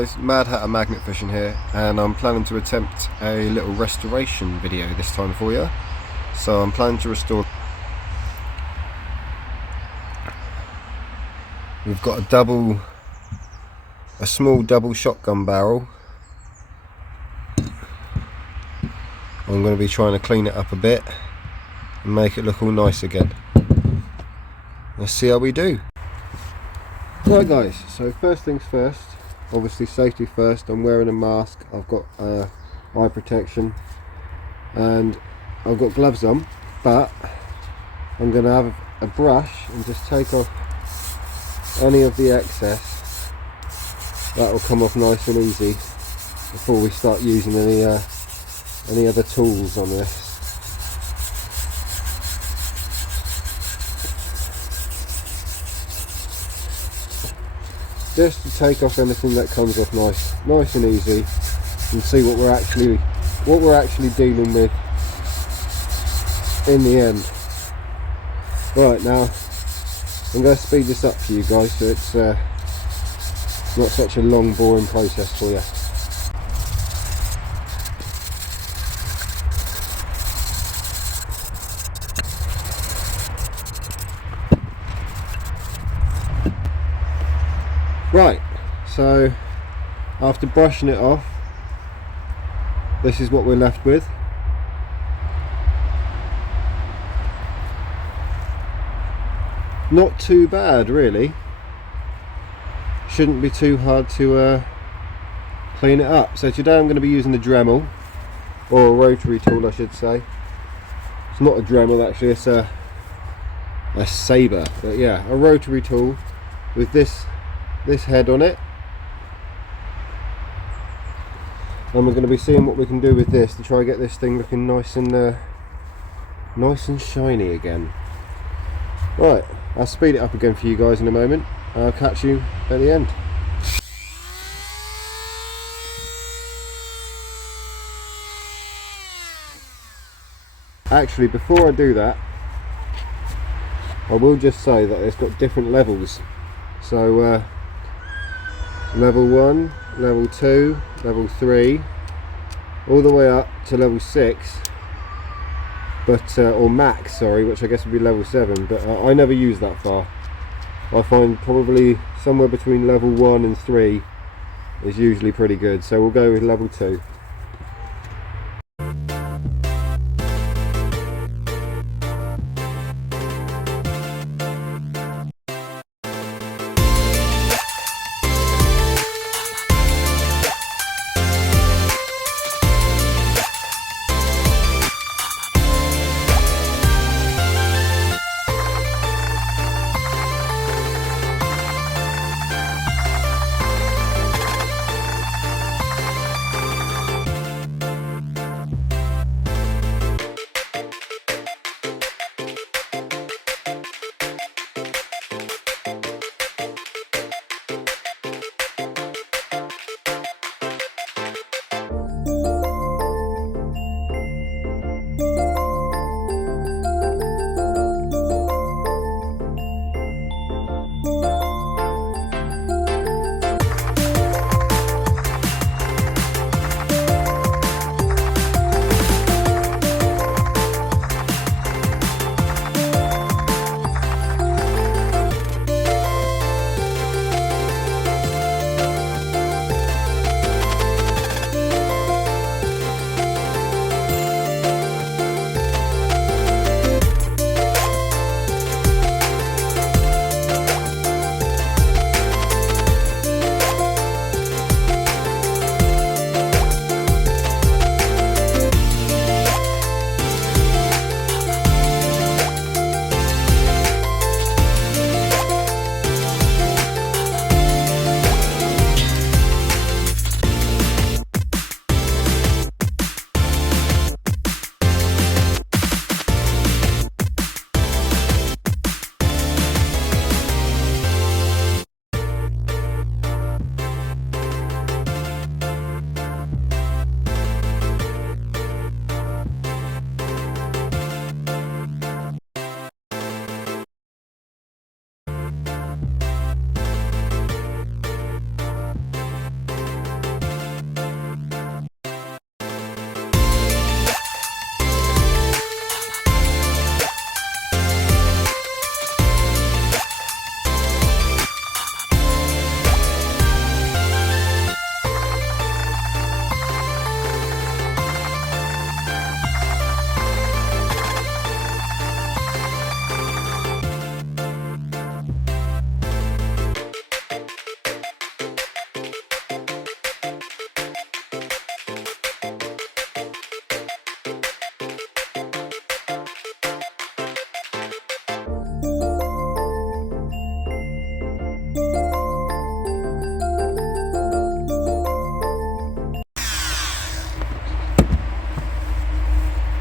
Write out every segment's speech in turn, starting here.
guys, Mad Hatter Magnet Fishing here, and I'm planning to attempt a little restoration video this time for you. So I'm planning to restore. We've got a small double shotgun barrel. I'm going to be trying to clean it up a bit and make it look all nice again. Let's see how we do. Right guys, so first things first, obviously safety first. I'm wearing a mask, I've got eye protection and I've got gloves on, but I'm going to have a brush and just take off any of the excess. That will come off nice and easy before we start using any other tools on this. Just to take off anything that comes off nice and easy, and see what we're actually dealing with in the end. Right, now I'm going to speed this up for you guys so it's not such a long boring process for you. Right, so after brushing it off, this is what we're left with. Not too bad really. Shouldn't be too hard to clean it up. So today I'm going to be using a Dremel, or a rotary tool I should say. It's not a Dremel actually, it's a saber, but yeah, a rotary tool with this head on it, and we're going to be seeing what we can do with this to try and get this thing looking nice and shiny again. Right, I'll speed it up again for you guys in a moment. I'll catch you at the end. Actually, before I do that, I will just say that it's got different levels. So level 1, level 2, level 3, all the way up to level 6, but or max, sorry, which I guess would be level 7, but I never use that far. I find probably somewhere between level 1 and 3 is usually pretty good, so we'll go with level 2.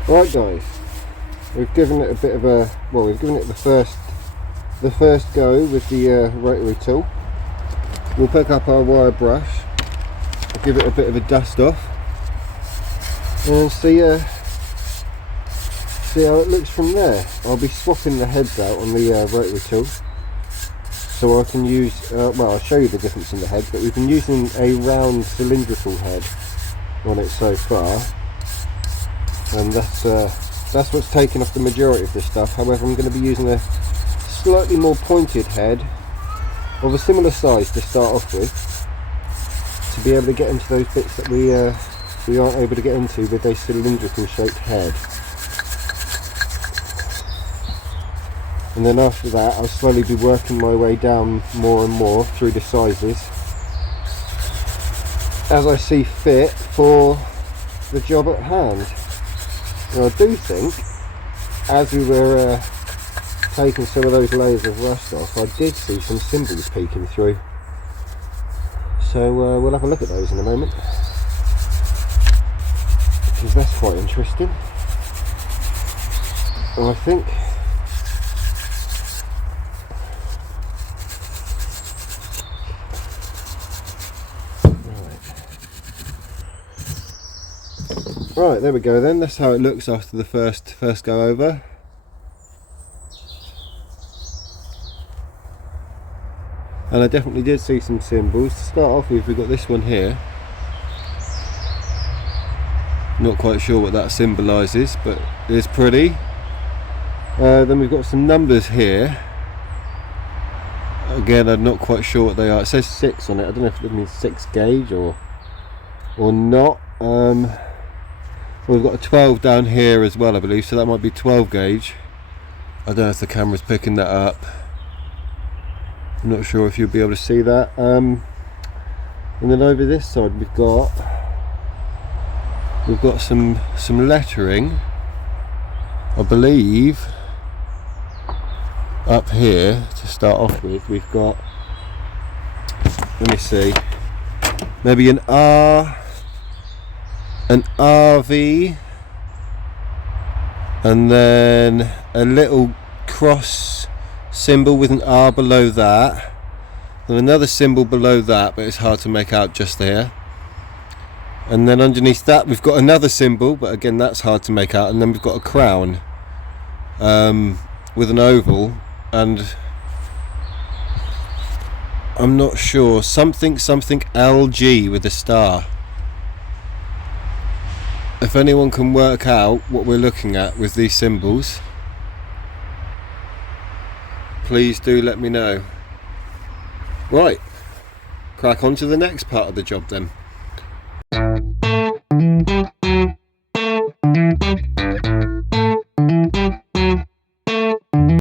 Right guys, we've given it a bit of a, well, we've given it the first go with the rotary tool. We'll pick up our wire brush, give it a bit of a dust off, and see how it looks from there. I'll be swapping the heads out on the rotary tool, so I can use, well, I'll show you the difference in the heads, but we've been using a round cylindrical head on it so far, and that's what's taken off the majority of this stuff. However, I'm going to be using a slightly more pointed head of a similar size to start off with, to be able to get into those bits that we aren't able to get into with a cylindrical shaped head. And then after that, I'll slowly be working my way down more and more through the sizes as I see fit for the job at hand. Now I do think, as we were taking some of those layers of rust off, I did see some symbols peeking through. So we'll have a look at those in a moment, because that's quite interesting. And I think right, there we go then. That's how it looks after the first go over. And I definitely did see some symbols. To start off with, we've got this one here. Not quite sure what that symbolises, but it's pretty. Then we've got some numbers here. Again, I'm not quite sure what they are. It says 6 on it. I don't know if it means 6 gauge or not. We've got a 12 down here as well, I believe, so that might be 12 gauge. I don't know if the camera's picking that up. I'm not sure if you'll be able to see that. And then over this side we've got some lettering, I believe. Up here to start off with, we've got, let me see, maybe an R, an RV, and then a little cross symbol with an R below that, and another symbol below that, but it's hard to make out just there. And then underneath that we've got another symbol, but again that's hard to make out. And then we've got a crown with an oval, and I'm not sure, something LG with a star. If anyone can work out what we're looking at with these symbols, please do let me know. Right, crack on to the next part of the job then.